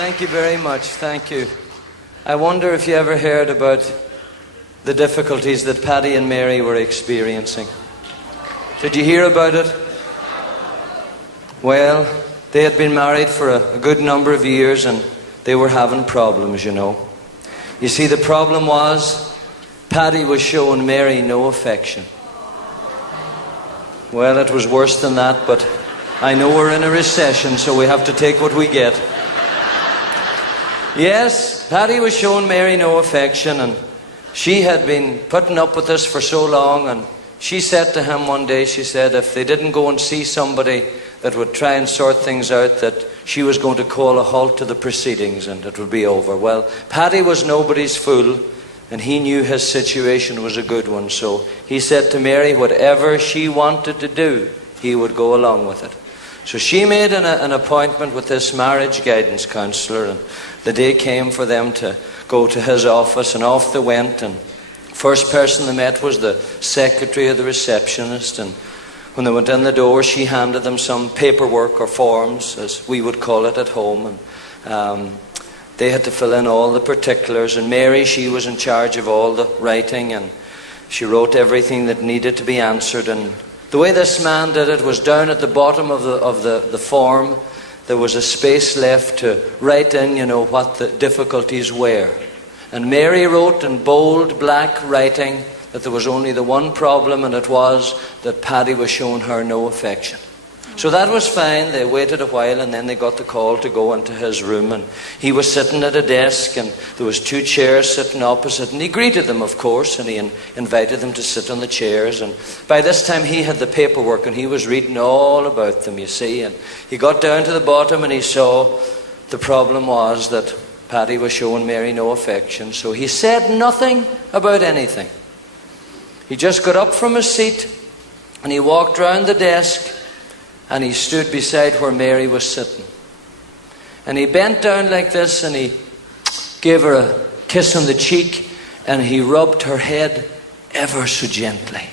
Thank you very much. Thank you. I wonder if you ever heard about the difficulties that Paddy and Mary were experiencing. Did you hear about it? Well, they had been married for a good number of years and they were having problems, you know. You see, the problem was Paddy was showing Mary no affection. Well, it was worse than that, but I know we're in a recession, so we have to take what we get. Yes, Paddy was showing Mary no affection, and she had been putting up with this for so long, and she said to him one day, she said if they didn't go and see somebody that would try and sort things out, that she was going to call a halt to the proceedings and it would be over. Well, Paddy was nobody's fool, and he knew his situation was a good one, so he said to Mary whatever she wanted to do, he would go along with it. So she made an appointment with this marriage guidance counsellor, and the day came for them to go to his office, and off they went, and first person they met was the secretary or the receptionist, and when they went in the door she handed them some paperwork or forms, as we would call it at home, and they had to fill in all the particulars, and Mary, she was in charge of all the writing, and she wrote everything that needed to be answered. And the way this man did it was down at the bottom of the form there was a space left to write in, you know, what the difficulties were. And Mary wrote in bold black writing that there was only the one problem, and it was that Paddy was showing her no affection. So that was fine. They waited a while, and then they got the call to go into his room, and he was sitting at a desk, and there was two chairs sitting opposite, and he greeted them, of course, and he invited them to sit on the chairs. And by this time he had the paperwork, and he was reading all about them, you see, and he got down to the bottom and he saw the problem was that Paddy was showing Mary no affection. So he said nothing about anything. He just got up from his seat and he walked round the desk, and he stood beside where Mary was sitting. And he bent down like this, and he gave her a kiss on the cheek, and he rubbed her head ever so gently.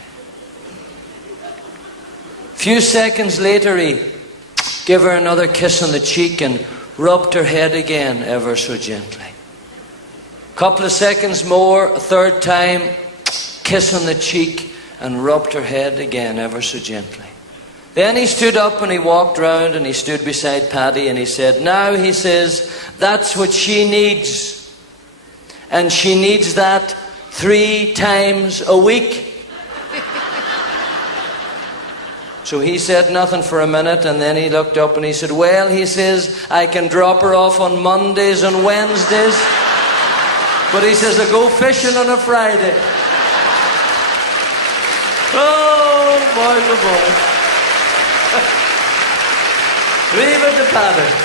A few seconds later, he gave her another kiss on the cheek and rubbed her head again ever so gently. A couple of seconds more, a third time, kiss on the cheek and rubbed her head again ever so gently. Then he stood up and he walked round and he stood beside Paddy, and he said, now, he says, that's what she needs. And she needs that 3 times a week. So he said nothing for a minute, and then he looked up and he said, well, he says, I can drop her off on Mondays and Wednesdays, but he says, I go fishing on a Friday. Oh, boy, oh boy. Leave it to Paddy.